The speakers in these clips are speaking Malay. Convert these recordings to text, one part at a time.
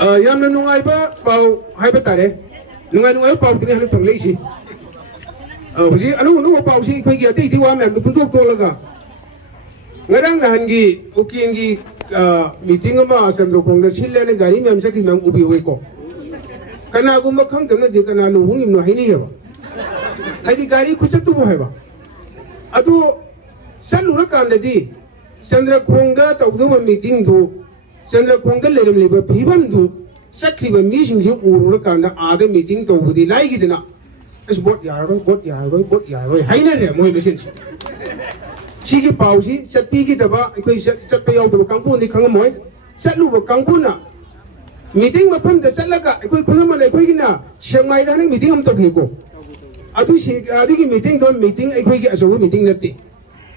yamna nungai ba pau hai ba tare nungai pau tini hal thang lei si ji anu pau si khoi gi ati ti wa mem pun tok to laga ngarang na hangi ukin gi meeting ama samlo khong na sil le gari mem sa ki mem ubi we ko kana gu ma khang tam na de kana lu hung im no hai ni ba hai gari khu chat tu bo hai ba adu salu ra kan de di chandra khong da tau do meeting do chandra khong da leram le ba phibam du sakri ba mi sing ju uru ra kan da a da meeting to bu di lai gi dina as bot ya roi hai na re moi mesin Sigi pau si chati ki daba koi chat pe yaw daba kangpu ni khang moi chat lu ba kangpu na meeting ma pham da chat la ka koi khuna ma le koi gi na shanghai da ni meeting am to ki ko adu ki meeting do meeting koi gi aso meeting na ti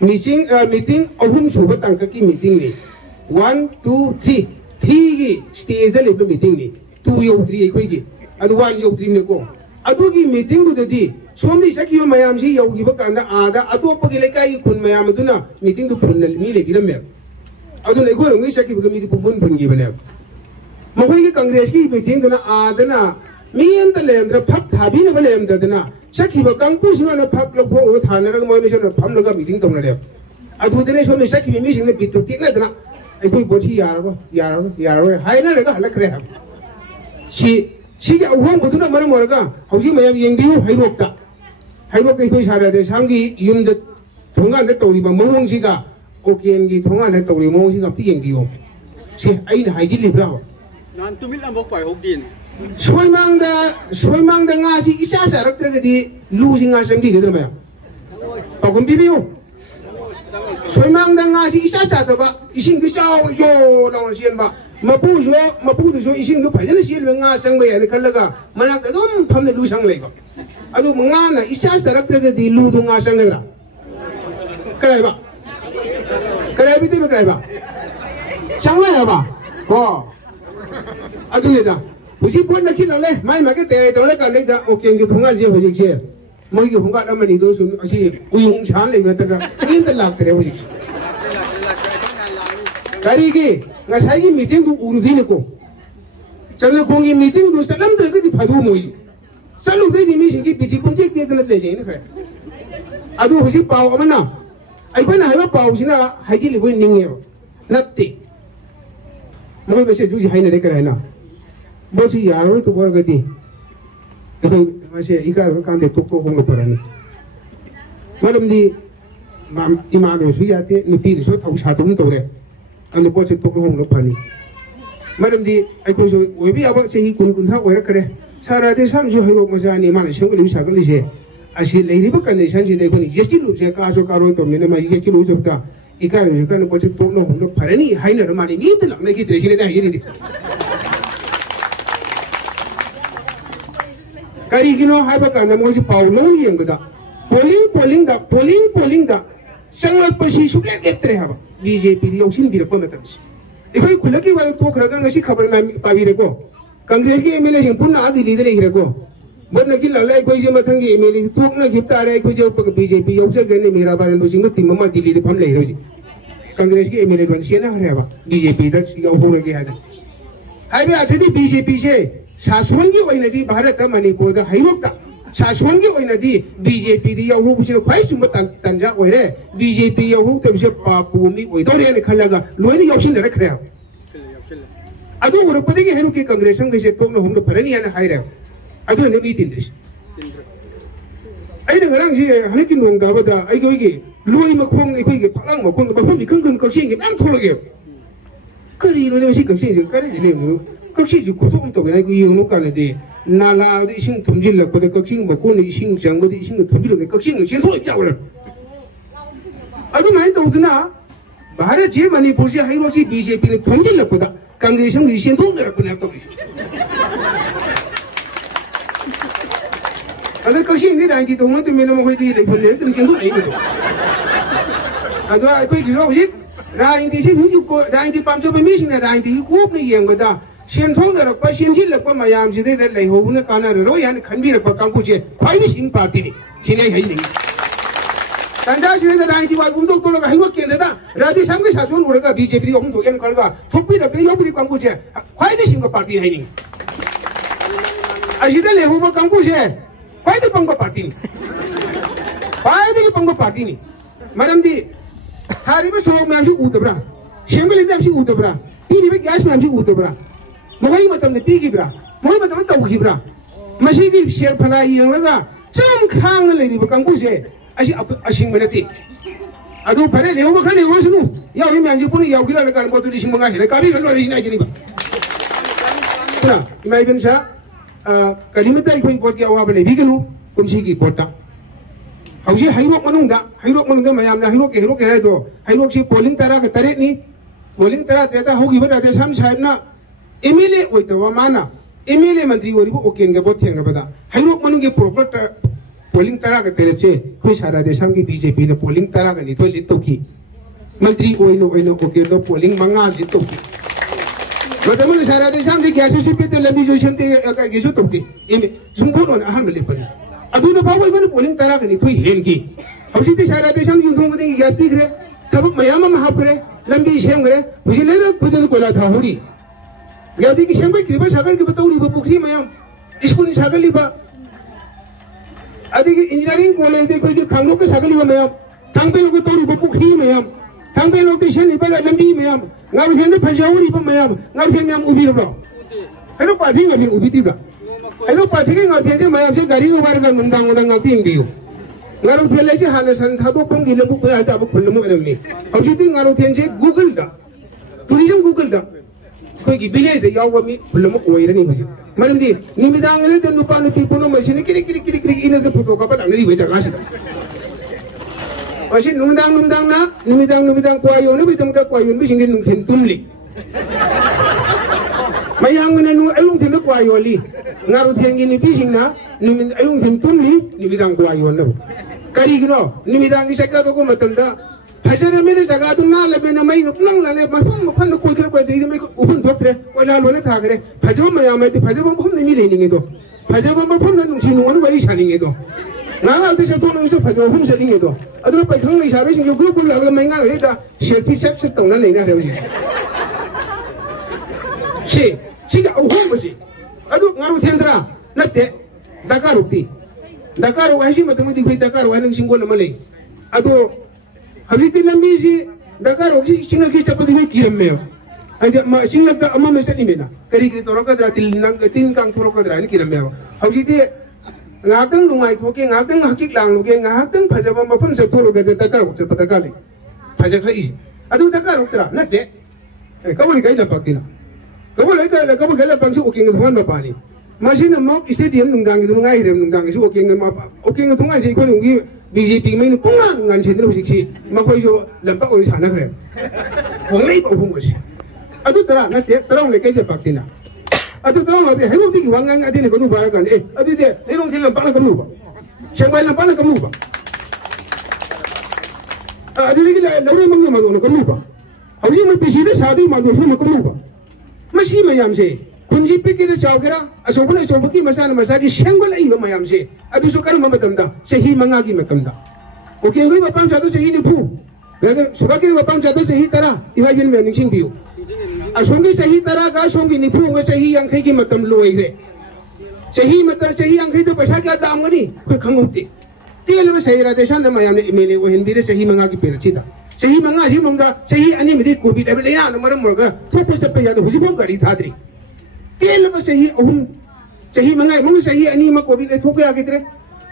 meeting ahum su ba tang ka ki meeting ni 1 2 3 3 gi stage da le meeting ni 2 yo 3 koi gi adu 1 yo 3 ne ko adu ki meeting du da di Somni saki yo mayam si yo giba kanda ada atu apa gile kai kun mayam tu na meeting tu pun mi le gilam mer adu le ko ngi saki bi mi pun pun gi bane mo ko gi congress ki meeting tu na ada na mi em da le andra phap thabi na le em da na saki ba kang pu sina na phap lo ko tha na ra mo me so pham lo ga meeting tom na le adu de ne somni saki mi sing ne bit tu tik na da na ai ko bo chi ya ro hai na le ga hala kre ha si ga uhong ko tu na mara mo ga hauji mayam yeng biu hai rok ta hai bok koi sara de samgi yum de thonga de tori ba mong si ga okien gi thonga de tori mong si ga ti yeng gi yo si ai na hai ji li bra nan tu mil am bok pai hok din soi mang da nga si isa sa rak tre di lu si nga sang gi ge ma pa kum bi biu soi mang da nga si isa cha da ba ising gi chao jo long sien ba ma pu du so ising gi phai na sien nga sang ba ya ni khal ga mana ka dum pham ne lu sang le ba adu mangana isa sarak ke di lu du nga sang ra krai ba bi te krai ba sang la ba ko adu le da buji pon na kin le mai ma ke te to le ka le da o ken gi thunga je ho ji che mo gi hunga da ma ni do su asi uyung chan le me ta da in da lak tere ho ji kari gi nga sai gi meeting du uru di ne ko chan le khong gi meeting du salam tre ke di phadu mo ji Salu be ni mi sing ki biti pun tek tek na te ni kha adu hoji pau amana ai bana ha pau sina ha ji li bo ning ye natti mo be se ju ji hai na de kara na bo si ya ro to bor ga di ko ma se ikar kan de to ko ngam parani malam di mam imam be su ya te ni pi so thau sa tum to re an bo se to ko ngam pani malam di ai ko so we bi aba se hi kun kun tha we ra kare Sara de samsu hero masani mana sengkali usakali se asil lagi riba kan desan si dekoni jadi lu se kaso karo to mina ma ye kilo jopta ikar kan ko to no hono parani haina na mani ni telak na ki tresine da yiri kari gino haiba kan mo ji paulo yeng da polling da sangat pasi suplek letre haba BJP di osin bi ko metam ifai kulaki wala to khraga ngasi khabar na pabi re ko Congress ki MLA sing pun na di leader hi ko bar na ki lalai koi je mathang ki MLA tok na gipta re koi je BJP yo se gane mera baran lo sing tim ma di leader pham le ro ji Congress ki MLA ban se na hare ba BJP da yo ho ge ha hai be athidi BJP se saswan gi oina di Bharat ka Manipur da haibok ta saswan gi oina di BJP di yo ho bu se phai sum tanja oi re BJP yo ho te se pa pu mi oi do re ne khalaga loi ni yo sin re khre adu urupadi ki henu ki Congress ng se to no hum parani ana hai re adu ne mi tin dis ai de ngarang si hani ki nong da ba da ai goi ki loi ma khong ai koi ki phalang ma khong ba phom ki khang ka sing ki nam thol ge kari no ne si ka sing ka re ne mu ka si ju ko to to ge ai ko yung no ka ne de na la de sing thum jil la ko de ka sing ba ko ni sing jang ba de sing thum jil ne ka sing se thol ja wa adu mai to na Bharat je Manipur se hai ro si BJP ne thum jil la ko da Congress ng isin thong na ko na to ada kasi ni dai ti to mo te me no mo ti le phole te chen tu ai ko ado ai ko gi ro ji ra ing ti si hu ju ko dai ti pam jo be mi sing na dai ti ku ni yeng ga da chen thong na pa chen ji le pa ma yam ji de le ho na ka na ro yan khan bi ra pa kang ku je khoi ni sing pa ti ni chin ai hai ni Tanda sini dah ini buat untuk tolong hidup kita dah. Radhi sampai sasun mereka BJP orang tu yang kalau topi dah kau beri kampus je. Kau ini singgah parti ini. Aja dah lehu buat kampus je. Kau itu pangkat parti ni. Kau ini pangkat parti ni. Macam di hari ini soal macam tu utara. Sembel macam tu utara. Ini gas macam tu utara. Mohon macam ni pergi bera. Mohon macam ni tahu bera. Masih di share pelai yang laga. Jom kang lagi buat kampus je. Asing berarti. Aduh, pada lewu makan lewu semua. Ya, ini macam pun ya, kita nak buat tu di sini mengakhir. Kami kalau di sini aja ni pak. Nah, mai bensa. Kalimat itu ikut dia awal beli. Bikin lu, kunci kota. Hausi hayrok manungda mayam na hayrok itu. Hayrok si polling tara ke tarik ni. Polling tara ternyata hoki berada sam sahib na. Emile itu mana? Emile menteri waribu oke enggak buat yang apa dah. Hayrok manungge proper polling tara ke terus je, kau sahaja desam ki BJP ne polling tara ke ni tu lihat ki, menteri oino oke tu polling mangal lihat ki. Macam mana sahaja desam ki gas supi tu lebih jauh senti agak gesu tu ki, ini sungguh orang aham beli pun. Aduh tu bawa ibu polling tara ke ni tu hen ki. Habis itu sahaja desam ki untung mesti gas pikir, tapi mayam mahap kere, lebih siang kere, mesti lera kuda tu kola thah huri. Jadi ki siang ki lepas sakal ki betul liba bukti mayam, iskun sakal liba. Adik engineering college de कोई जो खानों के सागली में हम थांग पे लोग तो रूप पुखरी में हम थांग पे लोग तो शेन इपर लंबी में हम गाँव शेन तो फंजाऊरी पर में हम गाँव शेन में हम उबी रहा है तो पार्टी गाँव शेन उबी थी बा है तो पार्टी के गाँव शेन से मैं आपसे गाड़ी को बार कर मुंडांग मुंडांग गाँव तीन भी हो गाँव शेन लेके हाने सन था तो पंग गिले मुक पे आता अब खुल्ले मुक रंगी अब जितनी गाँव शेन से गूगल दा टूरिज्म गूगल दा कोई की विलेज दे याव वमी खुल्ले मुक वही रही मुझे Macam ni, ni bidang ni tu lupa ni pipono macam ni kiri ini tu foto kapal ang ni baca kasih. Macam nungdang na, nungdang kuayon ni bidang tak kuayon macam ni nungten tumli. Mayang ni nung ayung ten tu kuayon li, ngarut yang ini bising na, nung ayung ten tumli ni bidang kuayon tu. Kari kino, ni bidang kisah kau tu macam dah. Hajar mere jaga tu na lebe na mai nang la ne pan no koi koi de mai upun thok re koi la lo ne tha kare hajo ma ya mai ti hajo bom phom ne mi le ni do hajo bom phom na nung chi nu wari sa ni do na ga de se to nung so hajo phom sa ni do adro pai khang ni sa be sing group la ga mai nga le da selfie chap se tong na nei na re si ga au hom si adu ngaru thendra na te dakaru ai si ma tu di phai dakaru ai nung sing go na ma le adu Habis itu lambi si Dakar oji singla ki cepat ini kirim meo. Ada singla ka amma mesa ni mena. Kari kita torok kadra tin kang torok kadra ini kirim meo. Habis itu ngateng lungai koke ngateng hakik lang luke ngateng pajaba mapun se torok kadra Dakar oji cepat kali. Pajak lagi. Aduh Dakar otra nate. Kamu ni kaya dapat tina. Kamu kaya dapat su oke ngatungan bapa ni. Masih nama stadium nunggang itu nungai hiram nunggang itu oke ngatungan sih kau nunggi. BJP mai pun ngan chen de hujik makoi jo lampak oi thana kre honglei ba hung osi adu tara na te tara le kai je paktina adu tara ma de hai ti wang ngang adi ne ko nu ba kan adu de le rong thil lampak na kam nu ba chang mai lampak na kam nu ba adu de la lo mang ma do na kam nu ba hau ji ma pisi de sa de ma do ma kam nu ba mashi mayam se kunji pikir chawgera asobuna sobki masana masagi shengol ai mayam se adu sukar mamatam da sehi mangagi matam da oke ngoi bapang jado sehi ni pu rada subaki bapang jado sehi tara imagine me ningsing biu asongi sehi tara ga songi ni pu ngai sehi yang khai gi matam loi re sehi mata sehi yang khai to paisa kya dam ngani koi khangoti tel ba sehi rade shan da mayam ne imele o hin bi re sehi mangagi pe chida sehi manga ji mongda sehi ani me de covid level ya na maram morga thopo chappe ya do huji bom gari thadri tel ba sehi ohum sehi mangai mong sehi ani ma covid le thok ya gitre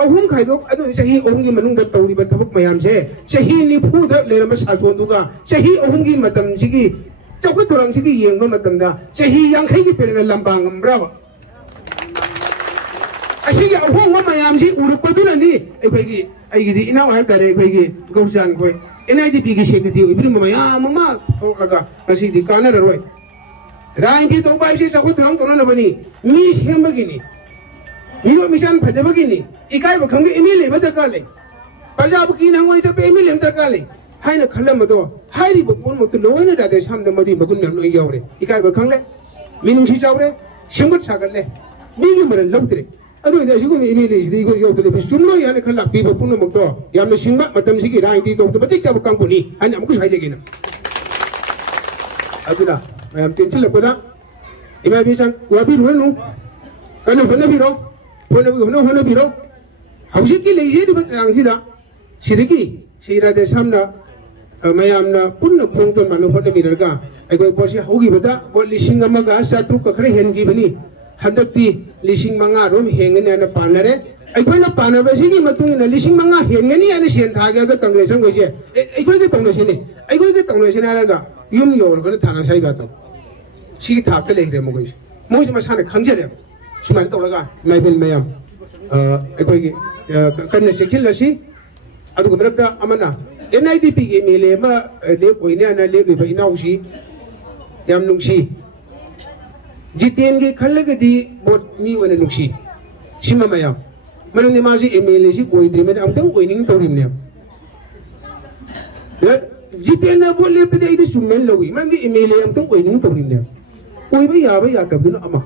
ahum khai dok adu sehi ohum gi manung da tawri ba thabuk mayam se sehi ni phu da le ma sa so du ga sehi ohum gi matam si gi chawk thorang si gi yeng ma matam da sehi yang khai gi pe le lamba ngam bra ba asi gi ahum ma mayam si uru pa du na ni ai gi di ina wa tare khoi gi gausan khoi NIDP gi se gi di ibri ma ya mama thok laga asi di kana roi Rain ki tong bai si sa ko thang tong na bani mi sem bagini mi go misan phaja bagini ikai ba khang emile ba takale pajab ki nang ngoni ta pe emile takale haina khalam do hairi ba pon mo to loina da de sam da madi bagun nam no yaure ikai ba khang le mi nung si jawre shingut sagal le mi gi mar lobtre अदु ने सिगु मी इमेल इस दिगो यो तले सुमलो याने खला पीबो पुनो मक्तो यामने सिंबा मतम सिगी राइटी तो बतिक जाब कांकुनी हानि अमकु साइजेगिना अदुला मैम टेंशन लपदा इमेबिसन वाबी रुनु कनो होनबिरो होनबिरो हौसिकी लेजे दिबा चांगसिदा सिदिकी सिरादे सामना मैमना पुन्ना खोंतन मानु होनबिरगा अगोय पोसी होगिबदा बो लिसिंग अमगा सातु कखरे हेनगिबनी हदक्ति लिसिंग मंगा रोम हेंगने न पानरे अगोयना पानबसिगी मतुंगिना लिसिंग मंगा हेंगनी अने सेन थागेदा कांग्रेसन गोजे अगोयगे तंगनेसिने आरगा युम योरगने थाना साइगा तो सी थाक लेरे मगोय मोज मसाने खंजरे सुमार तोलगा माइबेल मैम अगोयगे कन्ने सेखिलसी अदुग मरक्ता अमना NIDP के मेले मा लेप ओइने अना लेप लिबा इनाउसी याम नुंगसी जितेन के खल्लगदी बोट मी वने नुंगसी सिमा मयाम मरने माजी MLA सी कोई दे में अमतंग ओइनिंग तौरिमने जितेन ना बोल लेप दे इदि सुमेल लोगी मरने MLA अमतंग ओइनिंग तौरिमने कोई भी याबा या कबदुन अमा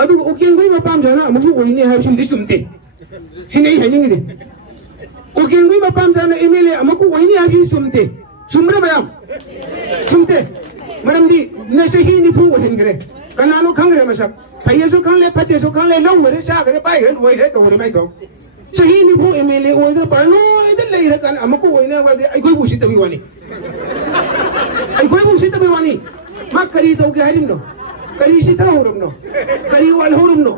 अदु ओकेन कोई मपाम जाना अमसु ओइने हाबसिम दि सुमते सिनै हाइनिंग ओके कोई मपाम जाना MLA अमको वही आगे सुनते सुमरे मैम सुनते मरमदी नसे ही निफु वहन करे कनानो खंगरे मसक भैया जो खंगले फते जो खंगले लो वरे चा करे पाई रे वही रे तो वरे माइ तो सही निफु MLA ओइदर पानो इदर ले रे कन अमको वही ना वदे आई कोई बुसी तबी वानी मा करी तो के हरिम नो करी सी था होरम नो करी वाल होरम नो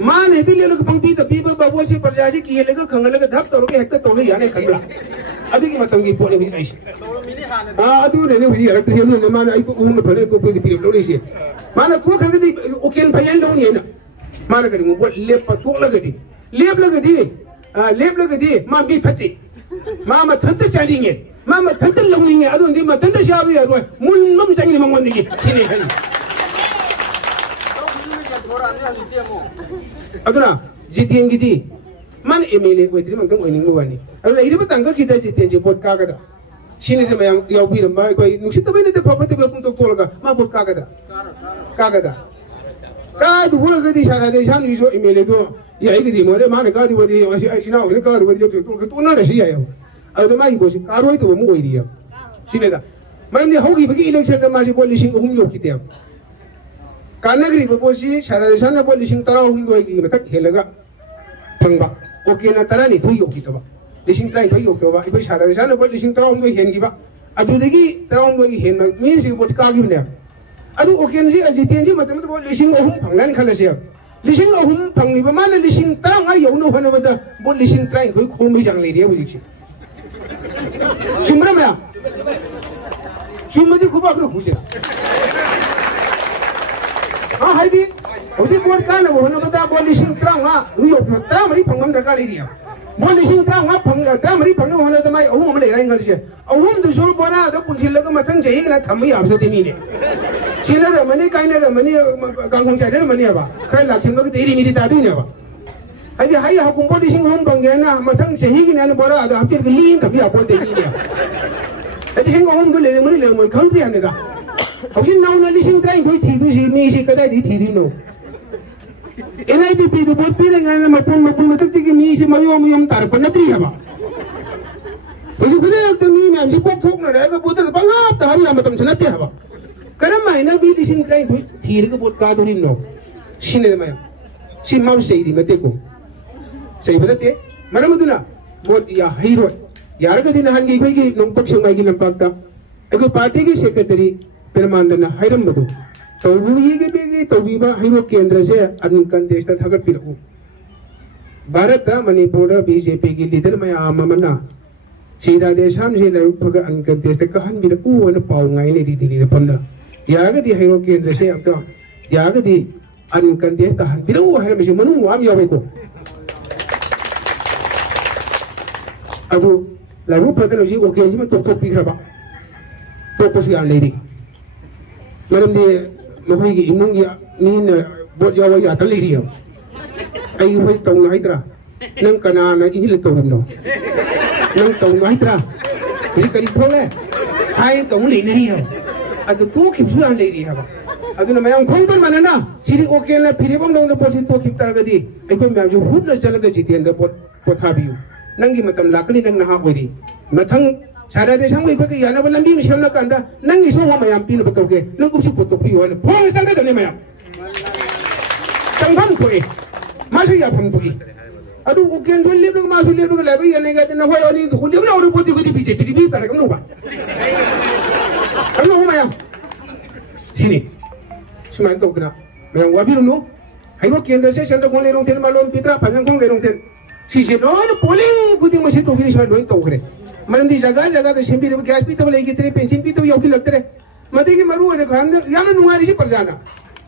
मान है दिल लोग पंक्ति तो पीबा बाबू से प्रजाजी की लेगा खंगले का धप तोड़ के हेक्टर तोड़ याने खंगला अदु की मतंगी पोले भी आई हां अदु ने ने भी रक्त से ने मान आई को उन भले को भी पीब लोड़ी से मान को खंगदी ओकेन भयन लोनी है ना मान करी वो लेप तो लगदी लेप लगदी मा भी फते मा थत चालिंगे मा थत लंगिंगे अदु दी मा थत शाव या रो मुन नम संगी मंगोंदी सिने खनी अदुना जितेन गिदी मान MLA ओइद्रि मंगम ओइनिंग वानी अदु इदि बतंग किदा जितेन जे बोट कागदा सिने दे मयang यावबि रमा कोइ नुसि तबे ने फफते बे पुंतो तोलगा मा बोट कागदा का दु बोलगदि सारा दे साम निजो MLA दो याइ गिदी मोरे माने का दि बदि असी इना ओले का दि बदि जो तो ना रसि यायो अदु माइ बोसि कारोइ तो मु ओइरिया सिने दा मरमदि होगी बगि इलेक्शन दा माजि बोल लिसिंग अहुम योकिते कानगरी बपोसी सारादेशान बो लिसिंग तरा हुमदोय की मथक हेलगा फंगबा ओके ना तरा नि थुई योकी तबा लिसिंग तरा थुई योक तबा इबे सारादेशान बो लिसिंग तरा हुमदोय हेनगिबा अदुदगी तरा हुमदोय की हेन मीन सि बोट कागिबने अदु ओके नि अजितेन जी मतम बो लिसिंग अहुम फंगनान खलसे लिसिंग अहुम फंगनिबा मान लिसिंग तरा गा यौनो हनबदा बो लिसिंग तरा थुई खोमै जांग लेरिया बुजिछि सुमरमया सुमदि खुबा नो खुसे हाँ है दी उसी बोल का ना वो ना बता बोल लिसिंग त्रांगा उयो त्रांगरी फंगम दरकार लिया बोल लिसिंग त्रांगा त्रांगरी फंगम होने तो मैं अहूम हमले रहेंगे लिसे अहूम दूसरों बोला तो पुंछिल लगा मतंग चाहिए कि ना थम्बी आपसे तीनी ने सीना रमनी काइन रमनी गांगों चाहे रमनी अब कल लाचिन लोग तेरी मेरी तातू ने अब अजी हाई हुकुम बोल लिसिंग हम पंगे ना मतंग चाहिए कि ना बोला तो आपके लीन थम्बी आप बोलते नहीं ने अजी हेंग अहूम तो ले मनी खंग भी आने दा अभी नाउना लिसिंग ट्राई कोई थी दूसरी मीसी कदाई दी थी नो NIDP तो बोल पीने गाने मपुन में तक की मीसी मयोम तार पर नत्री है बा तो जो खुदे तो मी में जी पोक ठोक ना रहेगा बोतल पंगाप तो हम मतम चलते है बा करम मायना भी लिसिंग ट्राई कोई थी के बोल का दोनी नो सिने में सी माउ से दी मते को सही बदते मरम दुना बोल या हीरो यार के दिन हंगी कोई की नंपक संगाई की नंपक ता एगो पार्टी की सेक्रेटरी पेरमानदना हाइरम बदु तौबुई के बेगी तौबीबा हाइरो केंद्र से अनकंटेस्ट थगत पिरु भारत मणिपुर BJP की लीडर मयाम मना सीधा देशाम से लगभग अनकंटेस्ट कहन बिरु वन पाउ ngai ने दिल्ली ने पन्ना यागदि हाइरो केंद्र से अब यागदि अनकंटेस्ट कहन बिरु हाइरो मिसे मनु वाम यावे को अदु लाइव प्रदन जी ओके जी में तो पिखरबा तो कुछ यान लेरी मरम दे मखोई की इमुंग या मीन बोट यावा या तल लेरी आई होई तौन हाइद्रा नंग कना न इजिल तौन नो नंग तौन हाइद्रा ये करी थोले हाई तौन ले नहीं है अदु तो खिबसु यान लेरी है अदुना मयाम खोंतन मानना सिरी ओके ना फिरिबम दंग पोसी तो खिप तरगदी अखोय मयाम जो हुद न चलगा जितेन द पोथाबियु नंगी मतम लाकनी नंग नहा ओइरी मथंग सारा दे संग इखोय के याना लंबी मिशमना कांदा नंगी सो मयाम पिन बतोगे नंग कुछि पोतो पियो न फोन संग दने मयाम संगम खोए मासु या फम तुई अदु ओके न लेब मासु लेब लाबे यानेगा न होय अनि हुलिम न पोती गुदी बीजेपी बी तरग नोबा अनु मयाम सिनी सुमान तो करा मैं वाबिरुनु हाइबो केंद्र से सेंटर कोले रोंतेन मालोन पित्रा फाजन कों ले रोंतेन सिसे नो पोलिंग कुदी मसे तो बिरि सर लोइन तो करे मनंदी जगह जगह तो सेंबी रे गैस पी तो लेगी तेरे पेंशन पी तो योकी लगते रे मते की मरु रे खान याना नुंगारी से परजाना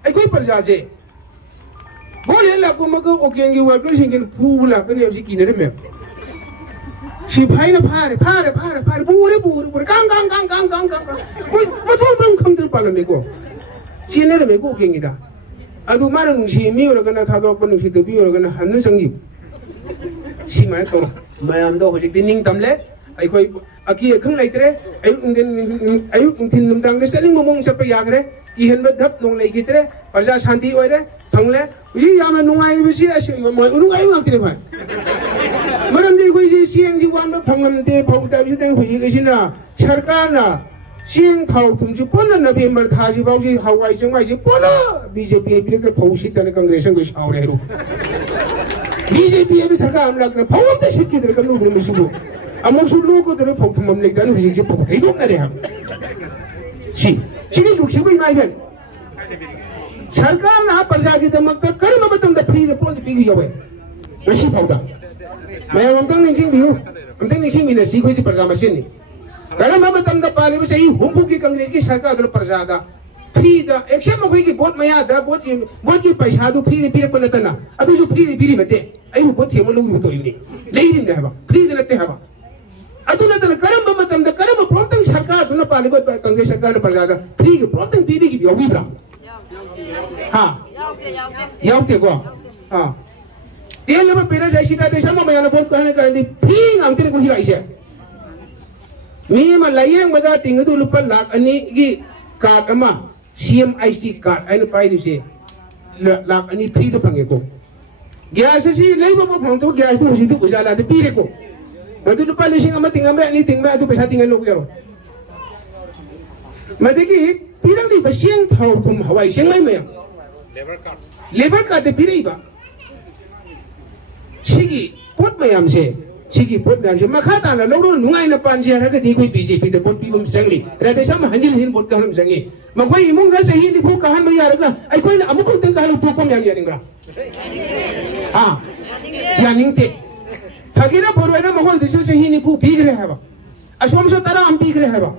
ए कोई परजा जे बोले ला को मको ओकेंगी वर्कर सिंगन फूला कने जी किने रे मैं सिपाही ने फारे पूरे कांग कोई मतो मन खंदर पाले में को चीने रे में को ओकेंगी दा अदु मार नुसी मी और गना थादो को नुसी तो भी और गना हन संगी सीमा तो मयाम दो होजिक दिनिंग तमले आई कोई अकी खंग लाइतरे आई उनथिन नुमदांग सेलिंग मोमोंग चप यागरे की हन बधप नोंग लाइगितरे प्रजा शांति ओइरे थंगले ये याम नुंगाई बिसि असे नुंगाई वाक्तरे भाई मरम दे कोई जी सिंग जी वान फंगम दे फौता बि तें होई गसिना सरकार ना सिंग थाउ तुम जी पोन नवेम्बर था जी बाउ जी हवाई जंगाई जी पोला बीजेपी बिले के फौसी तने कांग्रेस को सावरे रो बीजेपी भी सरकार हम लगन फौम ते सिक्की दे कनु गुम सिबो अमोसु लोको दे फौथम हम लेगन हुई जी फौ थै दोक न रे हम सिगे जुक्सी कोई माइबन सरकार ना प्रजा की दमक कर्म मतम the free the pose P योवे गसी फौदा मैं अमतंग निखिंग दियो अमतंग निखिंग मिने सी कोई प्रजा मशीन कर्म मतम द पाले सही हुंबु की कांग्रेस की सरकार दर प्रजा दा फ्री द एक्शन मखोई की वोट मया दा वोट की पैसा दु फ्री पीरे पनतना अदु जो फ्री पीरी मते आई वोट थेम लोग तोरिनी लेहिन दे हबा फ्री द लते हबा अदु नतन कर्म मतम द कर्म प्रोतंग सरकार दुन पाले कांग्रेस सरकार प्रजा दा फ्री की प्रोतंग पीरी की योगी ब्रा हां यावते को हां तेल में पेरे जैसी दाते सब मैं ना बोल करने कर दी फिंग हम तेरे को ही आइसे मी में लायंग मजा तिंग तो लुपा लाख अनि की कार्ड अमा CMIC कार्ड आई न पाई दिसे लाख अनि फ्री तो पंगे को गैस से ले बाबा फोन तो गैस तो तो उजाला तो पीरे को मधु लुपा लिसिंग अमा तिंग में अनि तिंग में तो पैसा तिंग लोग यारो मधु की पीरंग दी बसिंग थाउ तुम हवाई सिंग में लेबर कार्ड पीरे बा सिगी पोट मयाम से सिगी पोट मयाम से मखा ना लोरो नुंगाई न पांजे हरगे दी कोई बीजेपी दे पोट पीबम संगली राते सम हंजिल हिन पोट कहम संगी मखोई इमुंग दा सही दि फु कहन म यारगा आई कोई अमुक तंग कहल तो कोम याम यानिंगरा हां यानिंगते थगिना फोरवेना मखोई दिसु सही नि फु पीग रे हबा असोम सो तरा हम पीग रे हबा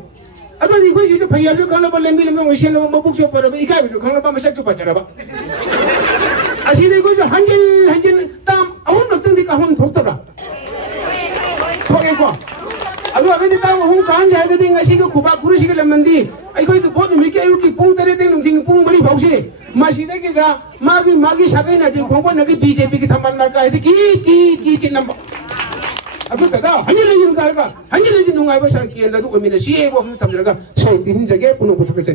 अदो दी कोई जी तो भैया जो कहन ब लेंबी लेंबी मशीन मबुक सो पर इका जो कहन ब मसक तो पचरबा असी देखो जो हंजिल ताम अहुन नतंग दी कहन ठोक्तरा ठोके को अदो अगे ता हूं कान जागे दी ngasi को खुबा कुरुसी के लमंदी आई कोई को बोन मिके आयु की पुंग तरे ते नुंथिंग पुंग बरी भौसे मासी दे के गा मागी सगै न दी खोंबो नगे बीजेपी की थमन मार का है की नंबर अदो तदा हंजिल दी नुंगाई बसा की न दु मिने सी ए बो थमजरगा सौ तीन जगह पुनो पुथके